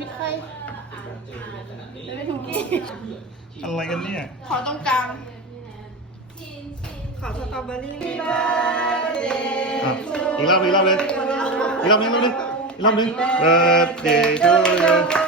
นิทใครไม่ถูกกี้อะไรกันเนี่ยขอตรงกลางขอสตรอเบอรี่อีกรอบอีกรอบเลยอีกรอบนึงอีกรอบนึงอีกรอบนึงเบ p p y เดย์ h d a y